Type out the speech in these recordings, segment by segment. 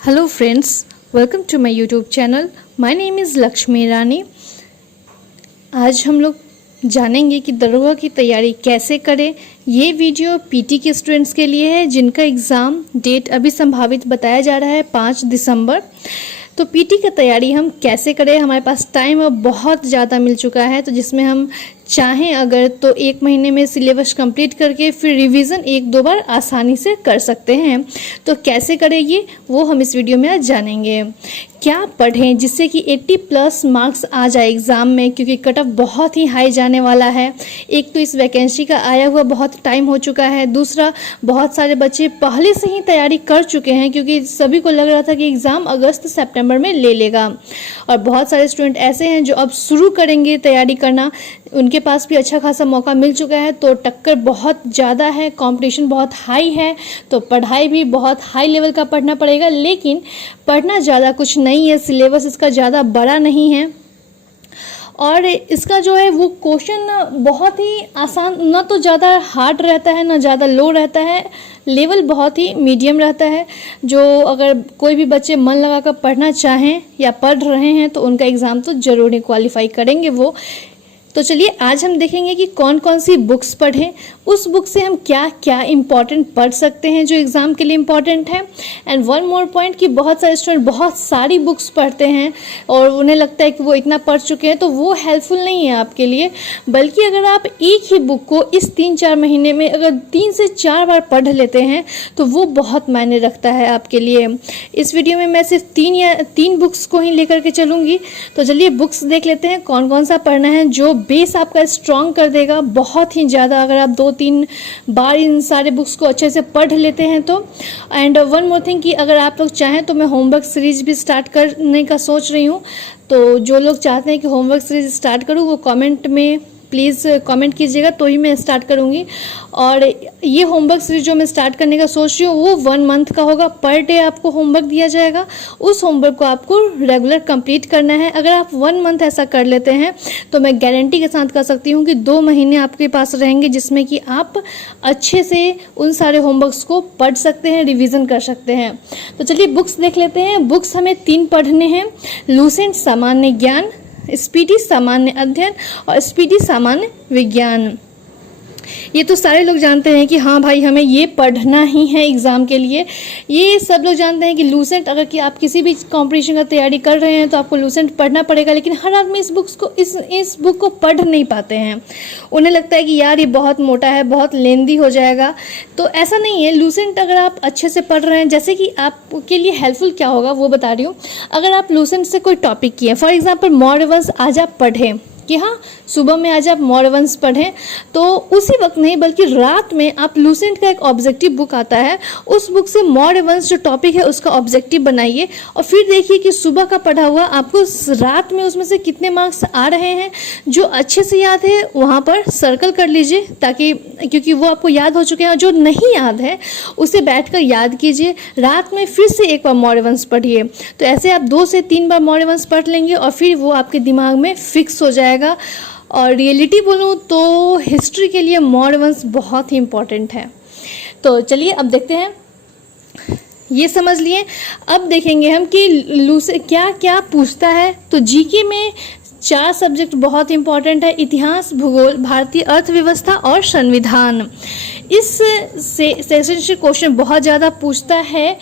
Hello friends, welcome to my YouTube channel. My name is Lakshmi Rani. आज हम लोग जानेंगे कि दरोगा की तैयारी कैसे करें। ये वीडियो पीटी के स्टूडेंट्स के लिए है जिनका एग्ज़ाम डेट अभी संभावित बताया जा रहा है 5 दिसंबर। तो पीटी की तैयारी हम कैसे करें। हमारे पास टाइम अब बहुत ज़्यादा मिल चुका है, तो जिसमें हम चाहें अगर तो 1 महीने में सिलेबस कंप्लीट करके फिर रिवीजन 1-2 बार आसानी से कर सकते हैं। तो कैसे करें ये वो हम इस वीडियो में आज जानेंगे। क्या पढ़ें जिससे कि 80+ मार्क्स आ जाए एग्ज़ाम में, क्योंकि कट ऑफ बहुत ही हाई जाने वाला है। एक तो इस वैकेंसी का आया हुआ बहुत टाइम हो चुका है, दूसरा बहुत सारे बच्चे पहले से ही तैयारी कर चुके हैं क्योंकि सभी को लग रहा था कि एग्ज़ाम अगस्त सितंबर में ले लेगा। और बहुत सारे स्टूडेंट ऐसे हैं जो अब शुरू करेंगे तैयारी करना, उनके पास भी अच्छा खासा मौका मिल चुका है। तो टक्कर बहुत ज़्यादा है, कंपटीशन बहुत हाई है, तो पढ़ाई भी बहुत हाई लेवल का पढ़ना पड़ेगा। लेकिन पढ़ना ज़्यादा कुछ नहीं है, सिलेबस इसका ज़्यादा बड़ा नहीं है और इसका जो है वो क्वेश्चन बहुत ही आसान, ना तो ज़्यादा हार्ड रहता है ना ज़्यादा लो रहता है, लेवल बहुत ही मीडियम रहता है। जो अगर कोई भी बच्चे मन लगा कर पढ़ना चाहें या पढ़ रहे हैं तो उनका एग्ज़ाम तो ज़रूर ही क्वालिफाई करेंगे वो। तो चलिए आज हम देखेंगे कि कौन कौन सी बुक्स पढ़ें, उस बुक से हम क्या क्या इम्पॉर्टेंट पढ़ सकते हैं जो एग्ज़ाम के लिए इम्पॉर्टेंट है। एंड वन मोर पॉइंट कि बहुत सारे स्टूडेंट बहुत सारी बुक्स पढ़ते हैं और उन्हें लगता है कि वो इतना पढ़ चुके हैं, तो वो हेल्पफुल नहीं है आपके लिए। बल्कि अगर आप एक ही बुक को इस 3-4 महीने में अगर 3 से 4 बार पढ़ लेते हैं तो वो बहुत मायने रखता है आपके लिए। इस वीडियो में मैं सिर्फ 3 बुक्स को ही लेकर के चलूँगी। तो चलिए बुक्स देख लेते हैं कौन कौन सा पढ़ना है जो बेस आपका स्ट्रॉन्ग कर देगा बहुत ही ज़्यादा, अगर आप 2-3 बार इन सारे बुक्स को अच्छे से पढ़ लेते हैं तो। एंड वन मोर थिंग कि अगर आप लोग चाहें तो मैं होमवर्क सीरीज भी स्टार्ट करने का सोच रही हूँ। तो जो लोग चाहते हैं कि होमवर्क सीरीज स्टार्ट करूँ वो कमेंट में प्लीज़ कमेंट कीजिएगा, तो ही मैं स्टार्ट करूँगी। और ये होमवर्क सीरीज जो मैं स्टार्ट करने का सोच रही हूँ वो 1 मंथ का होगा। पर डे आपको होमवर्क दिया जाएगा, उस होमवर्क को आपको रेगुलर कंप्लीट करना है। अगर आप 1 मंथ ऐसा कर लेते हैं तो मैं गारंटी के साथ कह सकती हूँ कि 2 महीने आपके पास रहेंगे जिसमें कि आप अच्छे से उन सारे होमवर्क्स को पढ़ सकते हैं, रिविज़न कर सकते हैं। तो चलिए बुक्स देख लेते हैं। बुक्स हमें 3 पढ़ने हैं, लूसेंट सामान्य ज्ञान, स्पीडी सामान्य अध्ययन और स्पीडी सामान्य विज्ञान। ये तो सारे लोग जानते हैं कि हाँ भाई हमें ये पढ़ना ही है एग्ज़ाम के लिए। ये सब लोग जानते हैं कि लूसेंट, अगर कि आप किसी भी कंपटीशन का तैयारी कर रहे हैं तो आपको लूसेंट पढ़ना पड़ेगा। लेकिन हर आदमी इस बुक को पढ़ नहीं पाते हैं। उन्हें लगता है कि यार ये बहुत मोटा है, बहुत लेंदी हो जाएगा। तो ऐसा नहीं है। लूसेंट अगर आप अच्छे से पढ़ रहे हैं, जैसे कि आपके लिए हेल्पफुल क्या होगा वो बता रही हूँ। अगर आप लूसेंट से कोई टॉपिक किए, फॉर एग्जाम्पल मौर्य वंश आज आप पढ़ें कि हाँ सुबह में आज आप मौर्य वंश पढ़ें, तो उसी वक्त नहीं बल्कि रात में आप लूसेंट का एक ऑब्जेक्टिव बुक आता है, उस बुक से मौर्य वंश जो टॉपिक है उसका ऑब्जेक्टिव बनाइए और फिर देखिए कि सुबह का पढ़ा हुआ आपको रात में उसमें से कितने मार्क्स आ रहे हैं। जो अच्छे से याद है वहाँ पर सर्कल कर लीजिए, ताकि क्योंकि वो आपको याद हो चुके हैं। और जो नहीं याद है उसे बैठकर याद कीजिए, रात में फिर से एक बार मौर्य वंश पढ़िए। तो ऐसे आप 2 से 3 बार मौर्य वंश पढ़ लेंगे और फिर वो आपके दिमाग में फिक्स हो जाएगा। और रियलिटी बोलूँ तो हिस्ट्री के लिए मौर्य वंश बहुत ही इम्पोर्टेंट है। तो चलिए अब देखते हैं, ये समझ लिए। अब देखेंगे हम कि लूसे क्या क्या पूछता है। तो जीके में 4 सब्जेक्ट बहुत इंपॉर्टेंट है, इतिहास, भूगोल, भारतीय अर्थव्यवस्था और संविधान। इस सेशन से क्वेश्चन बहुत ज़्यादा पूछता है।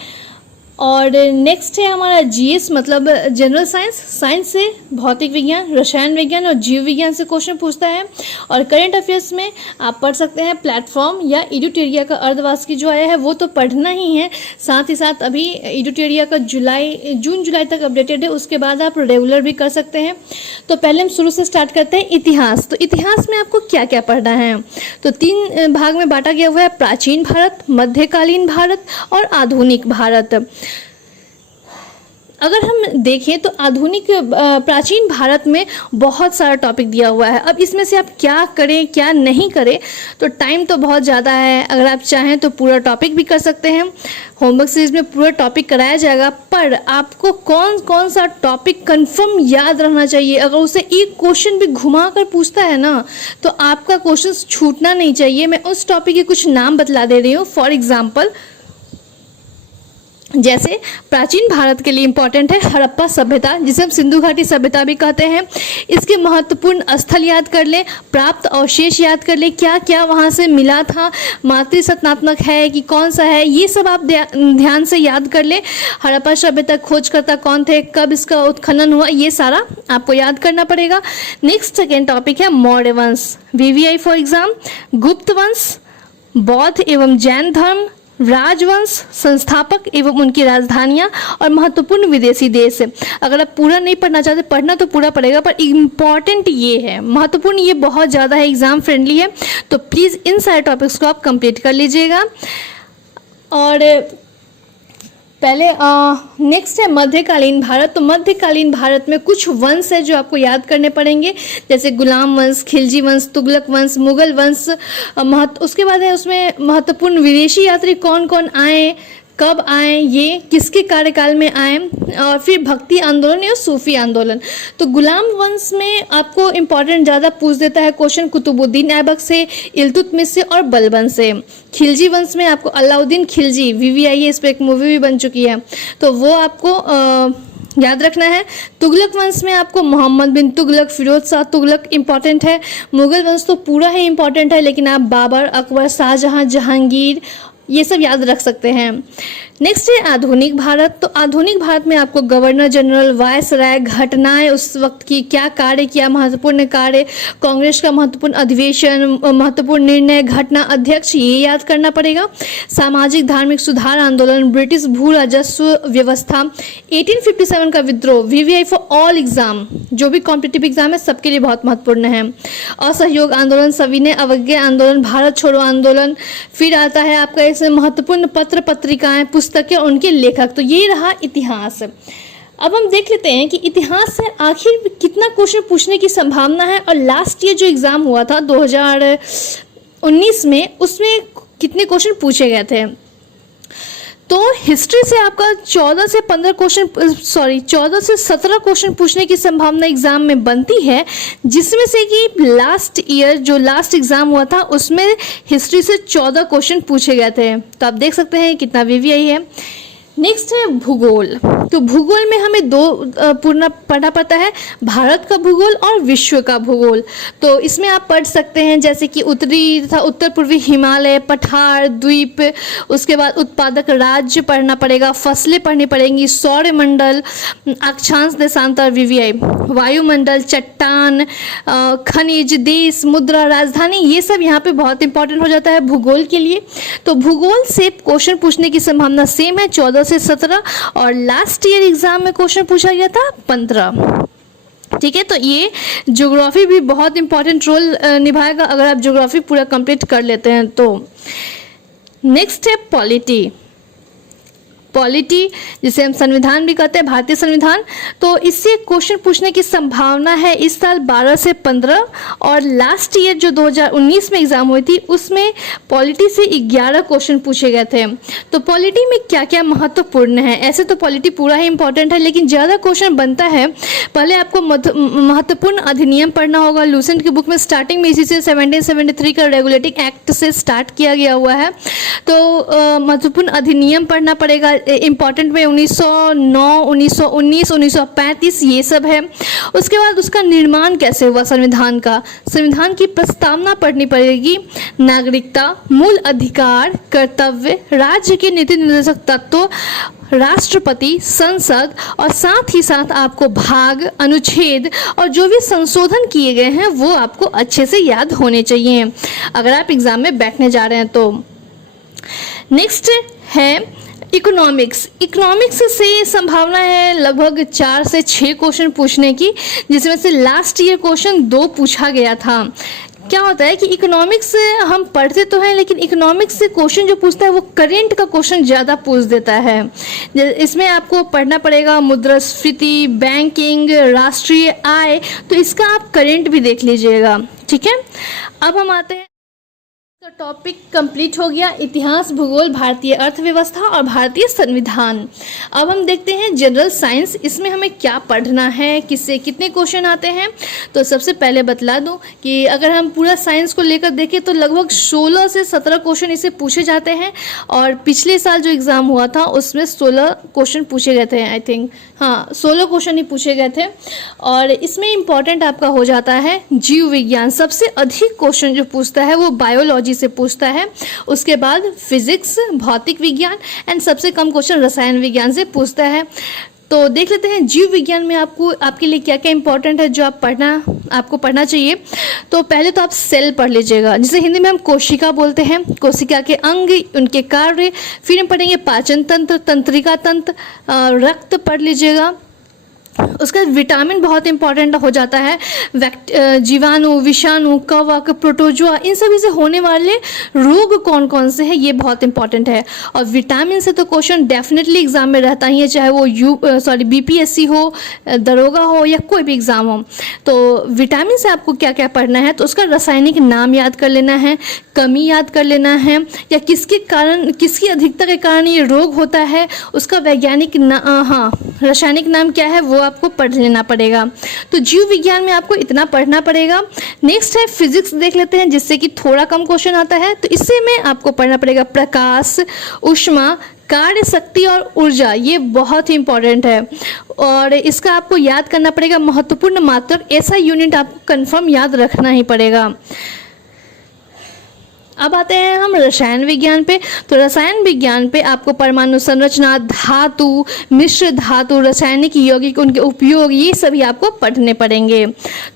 और नेक्स्ट है हमारा जीएस मतलब जनरल साइंस, साइंस से भौतिक विज्ञान, रसायन विज्ञान और जीव विज्ञान से क्वेश्चन पूछता है। और करंट अफेयर्स में आप पढ़ सकते हैं प्लेटफॉर्म या एडुटेरिया का अर्धवार्षिकी जो आया है वो तो पढ़ना ही है। साथ ही साथ अभी एडुटेरिया का जून जुलाई तक अपडेटेड है, उसके बाद आप रेगुलर भी कर सकते हैं। तो पहले हम शुरू से स्टार्ट करते हैं इतिहास। तो इतिहास में आपको क्या क्या पढ़ना है, तो 3 भाग में बांटा गया हुआ है, प्राचीन भारत, मध्यकालीन भारत और आधुनिक भारत। अगर हम देखें तो आधुनिक प्राचीन भारत में बहुत सारा टॉपिक दिया हुआ है। अब इसमें से आप क्या करें क्या नहीं करें, तो टाइम तो बहुत ज़्यादा है। अगर आप चाहें तो पूरा टॉपिक भी कर सकते हैं, होमवर्क सीरीज में पूरा टॉपिक कराया जाएगा। पर आपको कौन कौन सा टॉपिक कंफर्म याद रहना चाहिए। अगर उसे एक क्वेश्चन भी घुमा कर पूछता है ना तो आपका क्वेश्चन छूटना नहीं चाहिए। मैं उस टॉपिक के कुछ नाम बतला दे रही हूँ। फॉर एग्जाम्पल जैसे प्राचीन भारत के लिए इम्पॉर्टेंट है हड़प्पा सभ्यता, जिसे हम सिंधु घाटी सभ्यता भी कहते हैं। इसके महत्वपूर्ण स्थल याद कर ले, प्राप्त अवशेष याद कर ले, क्या क्या वहाँ से मिला था, मातृसत्नात्मक है कि कौन सा है, ये सब आप ध्यान से याद कर ले। हड़प्पा सभ्यता खोजकर्ता कौन थे, कब इसका उत्खनन हुआ, ये सारा आपको याद करना पड़ेगा। नेक्स्ट सेकेंड टॉपिक है मौर्य वंश, VVI फॉर एग्जाम, गुप्त वंश, बौद्ध एवं जैन धर्म, राजवंश, संस्थापक एवं उनकी राजधानियां और महत्वपूर्ण विदेशी देश। अगर आप पूरा नहीं पढ़ना चाहते, पढ़ना तो पूरा पड़ेगा, पर इम्पॉर्टेंट ये है, महत्वपूर्ण ये बहुत ज़्यादा है, एग्जाम फ्रेंडली है, तो प्लीज़ इन सारे टॉपिक्स को आप कंप्लीट कर लीजिएगा। और पहले नेक्स्ट है मध्यकालीन भारत। तो मध्यकालीन भारत में कुछ वंश है जो आपको याद करने पड़ेंगे, जैसे गुलाम वंश, खिलजी वंश, तुगलक वंश, मुगल वंश। उसके बाद है उसमें महत्वपूर्ण विदेशी यात्री कौन कौन आए, कब आए, ये किसके कार्यकाल में आए, और फिर भक्ति आंदोलन या सूफी आंदोलन। तो गुलाम वंश में आपको इम्पॉर्टेंट ज़्यादा पूछ देता है क्वेश्चन, कुतुबुद्दीन ऐबक से, इल्तुतमिश से और बलबन से। खिलजी वंश में आपको अलाउद्दीन खिलजी, VVI है, इस पर एक मूवी भी बन चुकी है, तो वो आपको याद रखना है। तुगलक वंश में आपको मोहम्मद बिन तुगलक, फिरोज शाह तुगलक इंपॉर्टेंट है। मुगल वंश तो पूरा ही इंपॉर्टेंट है, लेकिन आप बाबर, अकबर, शाहजहां, जहांगीर, ये सब याद रख सकते हैं। नेक्स्ट है आधुनिक भारत। तो आधुनिक भारत में आपको गवर्नर जनरल, वायसराय, घटनाएं, उस वक्त की क्या कार्य किया, महत्वपूर्ण कार्य, कांग्रेस का महत्वपूर्ण अधिवेशन, महत्वपूर्ण निर्णय, घटना, अध्यक्ष, ये याद करना पड़ेगा। सामाजिक धार्मिक सुधार आंदोलन, ब्रिटिश भू राजस्व व्यवस्था, 1857 का विद्रोह, VVI फॉर ऑल एग्जाम, जो भी कॉम्पिटिटिव एग्जाम है सबके लिए बहुत महत्वपूर्ण है। असहयोग आंदोलन, सविनय अवज्ञा आंदोलन, भारत छोड़ो आंदोलन। फिर आता है आपका इसमें महत्वपूर्ण पत्र पत्रिकाएं, पुस्तकें, उनके लेखक। तो ये रहा इतिहास। अब हम देख लेते हैं कि इतिहास से आखिर कितना क्वेश्चन पूछने की संभावना है, और लास्ट ईयर जो एग्जाम हुआ था 2019 में, उसमें कितने क्वेश्चन पूछे गए थे। तो हिस्ट्री से आपका 14 से 17 क्वेश्चन पूछने की संभावना एग्जाम में बनती है, जिसमें से कि लास्ट ईयर जो लास्ट एग्जाम हुआ था उसमें हिस्ट्री से 14 क्वेश्चन पूछे गए थे। तो आप देख सकते हैं कितना VVI है। नेक्स्ट है भूगोल। तो भूगोल में हमें दो पूर्ण पढ़ना पड़ता है, भारत का भूगोल और विश्व का भूगोल। तो इसमें आप पढ़ सकते हैं जैसे कि उत्तरी तथा उत्तर पूर्वी हिमालय, पठार, द्वीप, उसके बाद उत्पादक राज्य पढ़ना पड़ेगा, फसलें पढ़नी पड़ेंगी, सौरमंडल, अक्षांश देशांतर VVI, वायुमंडल, चट्टान, खनिज, देश, मुद्रा, राजधानी, ये सब यहाँ पे बहुत इंपॉर्टेंट हो जाता है भूगोल के लिए। तो भूगोल से क्वेश्चन पूछने की संभावना सेम है, 14 से 17, और लास्ट ईयर एग्जाम में क्वेश्चन पूछा गया था 15। ठीक है, तो ये ज्योग्राफी भी बहुत इंपॉर्टेंट रोल निभाएगा अगर आप ज्योग्राफी पूरा कंप्लीट कर लेते हैं तो। नेक्स्ट है पॉलिटी। पॉलिटी जिसे हम संविधान भी कहते हैं, भारतीय संविधान। तो इससे क्वेश्चन पूछने की संभावना है इस साल 12 से 15, और लास्ट ईयर जो 2019 में एग्जाम हुई थी उसमें पॉलिटी से 11 क्वेश्चन पूछे गए थे। तो पॉलिटी में क्या क्या महत्वपूर्ण है, ऐसे तो पॉलिटी पूरा ही इंपॉर्टेंट है, लेकिन ज़्यादा क्वेश्चन बनता है। पहले आपको महत्वपूर्ण अधिनियम पढ़ना होगा। लूसेंट की बुक में स्टार्टिंग में इसी से 1773 का रेगुलेटिंग एक्ट से स्टार्ट किया गया हुआ है। तो महत्वपूर्ण अधिनियम पढ़ना पड़ेगा, इम्पॉर्टेंट में 1909, 1919, 1935, ये सब है। उसके बाद उसका निर्माण कैसे हुआ संविधान का, संविधान की प्रस्तावना पढ़नी पड़ेगी, नागरिकता, मूल अधिकार, कर्तव्य, राज्य के नीति निर्देशक तत्व, राष्ट्रपति, संसद, और साथ ही साथ आपको भाग, अनुच्छेद और जो भी संशोधन किए गए हैं वो आपको अच्छे से याद होने चाहिए अगर आप एग्जाम में बैठने जा रहे हैं तो। नेक्स्ट है इकोनॉमिक्स। इकोनॉमिक्स से संभावना है लगभग 4 से 6 क्वेश्चन पूछने की, जिसमें से लास्ट ईयर क्वेश्चन 2 पूछा गया था। क्या होता है कि इकोनॉमिक्स हम पढ़ते तो हैं, लेकिन इकोनॉमिक्स से क्वेश्चन जो पूछता है वो करेंट का क्वेश्चन ज़्यादा पूछ देता है। इसमें आपको पढ़ना पड़ेगा मुद्रास्फीति, बैंकिंग, राष्ट्रीय आय, तो इसका आप करेंट भी देख लीजिएगा। ठीक है, अब हम आते हैं तो टॉपिक कंप्लीट हो गया, इतिहास, भूगोल, भारतीय अर्थव्यवस्था और भारतीय संविधान। अब हम देखते हैं जनरल साइंस, इसमें हमें क्या पढ़ना है, किससे कितने क्वेश्चन आते हैं। तो सबसे पहले बतला दूं कि अगर हम पूरा साइंस को लेकर देखें तो लगभग 16 से 17 क्वेश्चन इसे पूछे जाते हैं। और पिछले साल जो एग्ज़ाम हुआ था उसमें 16 क्वेश्चन पूछे गए थे, आई थिंक, हाँ 16 क्वेश्चन ही पूछे गए थे। और इसमें इम्पॉर्टेंट आपका हो जाता है जीव विज्ञान। सबसे अधिक क्वेश्चन जो पूछता है वो बायोलॉजी से पूछता है, उसके बाद फिजिक्स, भौतिक विज्ञान एंड सबसे कम क्वेश्चन रसायन विज्ञान से पूछता है। तो देख लेते हैं जीव विज्ञान में आपके लिए क्या क्या इंपॉर्टेंट है जो आपको पढ़ना चाहिए। तो पहले तो आप सेल पढ़ लीजिएगा, जिसे हिंदी में हम कोशिका बोलते हैं। कोशिका के अंग, उनके कार्य, फिर हम पढ़ेंगे पाचन तंत्र, तंत्रिका तंत्र, रक्त पढ़ लीजिएगा। उसका विटामिन बहुत इंपॉर्टेंट हो जाता है। जीवाणु, विषाणु, कवक, प्रोटोजोआ, इन सभी से होने वाले रोग कौन कौन से हैं ये बहुत इंपॉर्टेंट है। और विटामिन से तो क्वेश्चन डेफिनेटली एग्जाम में रहता ही है, चाहे वो बीपीएससी हो, दरोगा हो या कोई भी एग्ज़ाम हो। तो विटामिन से आपको क्या क्या पढ़ना है, तो उसका रासायनिक नाम याद कर लेना है, कमी याद कर लेना है, या किसकी अधिकता के कारण ये रोग होता है, उसका वैज्ञानिक रासायनिक नाम क्या है वो आपको पढ़ लेना पड़ेगा। तो जीव विज्ञान में आपको इतना पढ़ना पड़ेगा। नेक्स्ट है फिजिक्स, देख लेते हैं, जिससे कि थोड़ा कम क्वेश्चन आता है। तो इससे में आपको पढ़ना पड़ेगा प्रकाश, ऊष्मा, कार्य शक्ति और ऊर्जा, ये बहुत ही इंपॉर्टेंट है। और इसका आपको याद करना पड़ेगा महत्वपूर्ण मात्रक, ऐसा यूनिट आपको कंफर्म याद रखना ही पड़ेगा। अब आते हैं हम रसायन विज्ञान पे। तो रसायन विज्ञान पे आपको परमाणु संरचना, धातु, मिश्र धातु, रासायनिक यौगिक, उनके उपयोग, ये सभी आपको पढ़ने पड़ेंगे।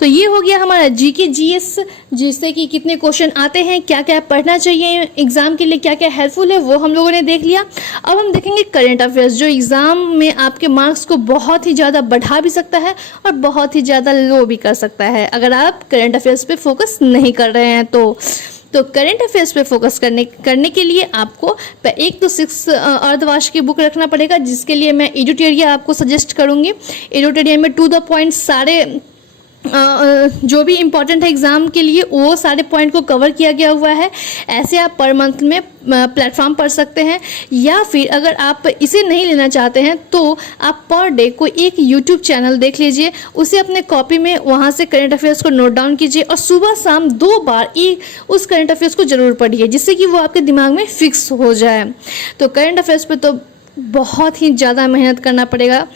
तो ये हो गया हमारा जीके जीएस, जिससे कि कितने क्वेश्चन आते हैं, क्या क्या पढ़ना चाहिए एग्जाम के लिए, क्या क्या हेल्पफुल है, वो हम लोगों ने देख लिया। अब हम देखेंगे करंट अफेयर्स, जो एग्जाम में आपके मार्क्स को बहुत ही ज़्यादा बढ़ा भी सकता है और बहुत ही ज़्यादा लो भी कर सकता है, अगर आप करंट अफेयर्स पे फोकस नहीं कर रहे हैं तो करंट अफेयर्स पे फोकस करने के लिए आपको एक तो 6 अर्धवार्ष की बुक रखना पड़ेगा, जिसके लिए मैं एडिटोरिया आपको सजेस्ट करूँगी। एडिटोरिया में टू द पॉइंट सारे जो भी इम्पोर्टेंट है एग्ज़ाम के लिए वो सारे पॉइंट को कवर किया गया हुआ है। ऐसे आप पर मंथ में प्लेटफॉर्म पढ़ सकते हैं, या फिर अगर आप इसे नहीं लेना चाहते हैं तो आप पर डे कोई एक यूट्यूब चैनल देख लीजिए, उसे अपने कॉपी में वहाँ से करंट अफेयर्स को नोट डाउन कीजिए और सुबह शाम 2 बार उस करंट अफेयर्स को ज़रूर पढ़िए, जिससे कि वो आपके दिमाग में फिक्स हो जाए। तो करंट अफेयर्स पे तो बहुत ही ज़्यादा मेहनत करना पड़ेगा।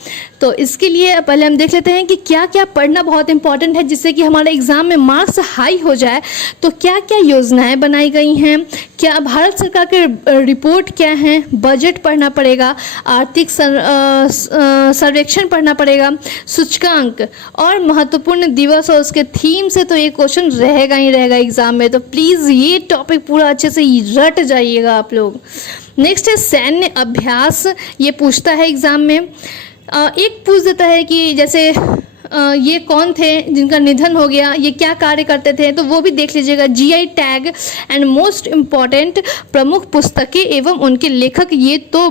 तो इसके लिए पहले हम देख लेते हैं कि क्या क्या पढ़ना बहुत इंपॉर्टेंट है, जिससे कि हमारे एग्ज़ाम में मार्क्स हाई हो जाए। तो क्या क्या योजनाएं बनाई गई हैं, क्या भारत सरकार के रिपोर्ट क्या हैं, बजट पढ़ना पड़ेगा, आर्थिक सर्वेक्षण पढ़ना पड़ेगा, सूचकांक और महत्वपूर्ण दिवस और उसके थीम से तो ये क्वेश्चन रहेगा ही रहेगा एग्ज़ाम में। तो प्लीज़ ये टॉपिक पूरा अच्छे से रट जाइएगा आप लोग। नेक्स्ट है सैन्य अभ्यास, ये पूछता है एग्ज़ाम में। एक पूछ देता है कि जैसे ये कौन थे जिनका निधन हो गया, ये क्या कार्य करते थे, तो वो भी देख लीजिएगा। GI tag and most important प्रमुख पुस्तकें एवं उनके लेखक, ये तो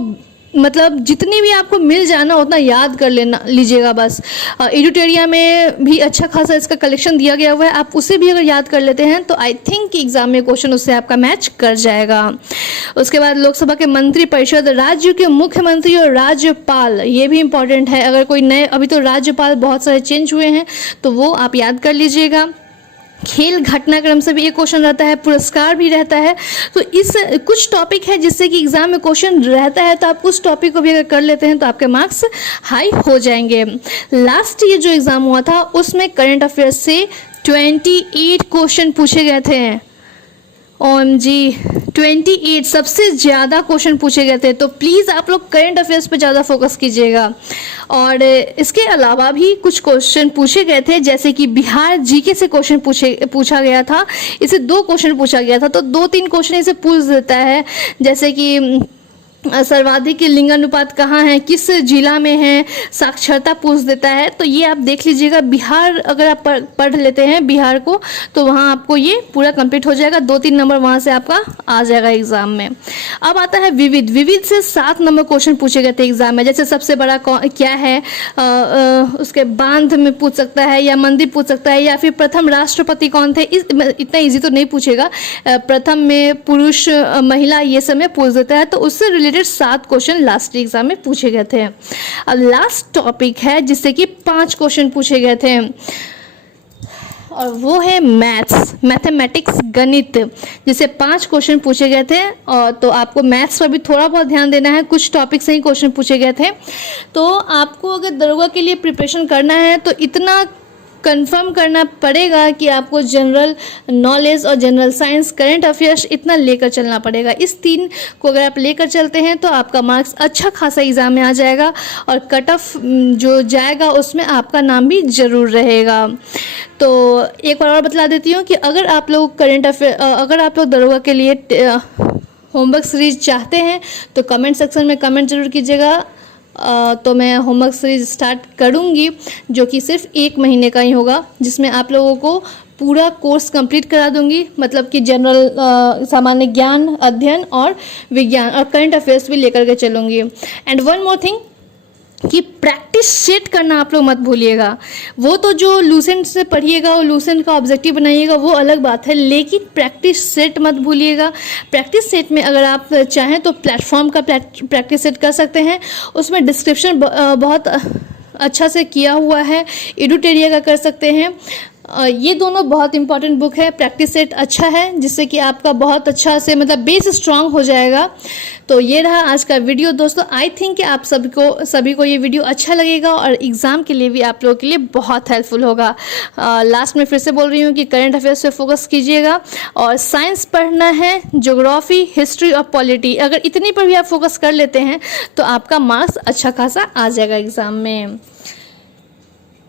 मतलब जितनी भी आपको मिल जाना उतना याद कर लीजिएगा बस। एडिटोरिया में भी अच्छा खासा इसका कलेक्शन दिया गया हुआ है, आप उसे भी अगर याद कर लेते हैं तो आई थिंक एग्जाम में क्वेश्चन उससे आपका मैच कर जाएगा। उसके बाद लोकसभा के मंत्री परिषद, राज्य के मुख्यमंत्री और राज्यपाल, ये भी इम्पॉर्टेंट है। अगर कोई नए, अभी तो राज्यपाल बहुत सारे चेंज हुए हैं तो वो आप याद कर लीजिएगा। खेल घटनाक्रम से भी एक क्वेश्चन रहता है, पुरस्कार भी रहता है। तो इस कुछ टॉपिक है जिससे कि एग्जाम में क्वेश्चन रहता है, तो आप उस टॉपिक को भी अगर कर लेते हैं तो आपके मार्क्स हाई हो जाएंगे। लास्ट ईयर जो एग्जाम हुआ था उसमें करंट अफेयर्स से 28 क्वेश्चन पूछे गए थे। OMG 28 सबसे ज़्यादा क्वेश्चन पूछे गए थे। तो प्लीज़ आप लोग करंट अफेयर्स पे ज़्यादा फोकस कीजिएगा। और इसके अलावा भी कुछ क्वेश्चन पूछे गए थे, जैसे कि बिहार जीके से क्वेश्चन पूछा गया था, इसे 2 क्वेश्चन पूछा गया था, तो 2-3 क्वेश्चन इसे पूछ देता है। जैसे कि सर्वाधिक लिंगानुपात कहाँ है, किस जिला में है, साक्षरता पूछ देता है। तो ये आप देख लीजिएगा, बिहार अगर आप पढ़ लेते हैं बिहार को, तो वहाँ आपको ये पूरा कंप्लीट हो जाएगा, 2-3 नंबर वहाँ से आपका आ जाएगा एग्जाम में। अब आता है विविध। विविध से 7 नंबर क्वेश्चन पूछे गए थे एग्जाम में। जैसे सबसे बड़ा क्या है, उसके बांध में पूछ सकता है, या मंदिर पूछ सकता है, या फिर प्रथम राष्ट्रपति कौन थे। इतना ईजी तो नहीं पूछेगा, प्रथम में पुरुष महिला ये सब में पूछ देता है। तो उससे रिलेटेड 7 क्वेश्चन लास्ट एग्जाम में पूछे गए थे। अब लास्ट टॉपिक है जिससे कि 5 क्वेश्चन पूछे गए थे, और वो है मैथ्स, मैथमेटिक्स, गणित, जिसे 5 क्वेश्चन पूछे गए थे। और तो आपको मैथ्स पर भी थोड़ा बहुत ध्यान देना है, कुछ टॉपिक से ही क्वेश्चन पूछे गए थे। तो आपको अगर दरोगा के लिए प्रिपरेशन करना है तो इतना कंफर्म करना पड़ेगा कि आपको जनरल नॉलेज और जनरल साइंस, करंट अफेयर्स इतना लेकर चलना पड़ेगा। इस 3 को अगर आप लेकर चलते हैं तो आपका मार्क्स अच्छा खासा एग्ज़ाम में आ जाएगा, और कट ऑफ जो जाएगा उसमें आपका नाम भी ज़रूर रहेगा। तो एक बार और बतला देती हूँ कि अगर आप लोग अगर आप लोग दरोगा के लिए होमवर्क सीरीज चाहते हैं तो कमेंट सेक्शन में कमेंट जरूर कीजिएगा। तो मैं होमवर्क सीरीज स्टार्ट करूँगी, जो कि सिर्फ 1 महीने का ही होगा, जिसमें आप लोगों को पूरा कोर्स कंप्लीट करा दूंगी। मतलब कि जनरल सामान्य ज्ञान, अध्ययन और विज्ञान और करंट अफेयर्स भी लेकर के चलूँगी। एंड वन मोर थिंग कि प्रैक्टिस सेट करना आप लोग मत भूलिएगा। वो तो जो लूसेंट से पढ़िएगा और लूसेंट का ऑब्जेक्टिव बनाइएगा वो अलग बात है, लेकिन प्रैक्टिस सेट मत भूलिएगा। प्रैक्टिस सेट में अगर आप चाहें तो प्लेटफॉर्म का प्रैक्टिस सेट कर सकते हैं, उसमें डिस्क्रिप्शन बहुत अच्छा से किया हुआ है। एडुटेरिया का कर सकते हैं, ये दोनों बहुत इंपॉर्टेंट बुक है। प्रैक्टिस सेट अच्छा है जिससे कि आपका बहुत अच्छा से मतलब बेस स्ट्रांग हो जाएगा। तो ये रहा आज का वीडियो दोस्तों। आई थिंक कि आप सभी को ये वीडियो अच्छा लगेगा और एग्ज़ाम के लिए भी आप लोगों के लिए बहुत हेल्पफुल होगा। लास्ट में फिर से बोल रही हूँ कि करंट अफेयर्स पे फोकस कीजिएगा, और साइंस पढ़ना है, ज्योग्राफी, हिस्ट्री और पॉलिटी, अगर इतनी पर भी आप फोकस कर लेते हैं तो आपका मार्क्स अच्छा खासा आ जाएगा एग्ज़ाम में।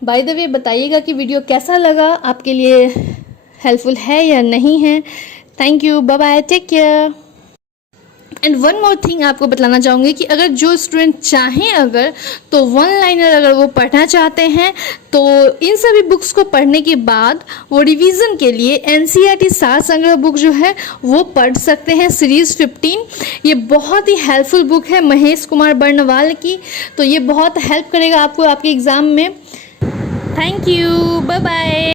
बाय द वे बताइएगा कि वीडियो कैसा लगा, आपके लिए हेल्पफुल है या नहीं है। Thank you, bye bye, take care. And one more thing आपको बतलाना चाहूँगी कि अगर जो स्टूडेंट चाहें अगर तो 1 लाइनर अगर वो पढ़ना चाहते हैं तो इन सभी बुक्स को पढ़ने के बाद वो रिवीजन के लिए NCERT सार संग्रह बुक जो है वो पढ़ सकते हैं, सीरीज़ 15। ये बहुत ही हेल्पफुल बुक है महेश कुमार बर्णवाल की, तो ये बहुत हेल्प करेगा आपको आपके एग्ज़ाम में। Thank you, bye bye.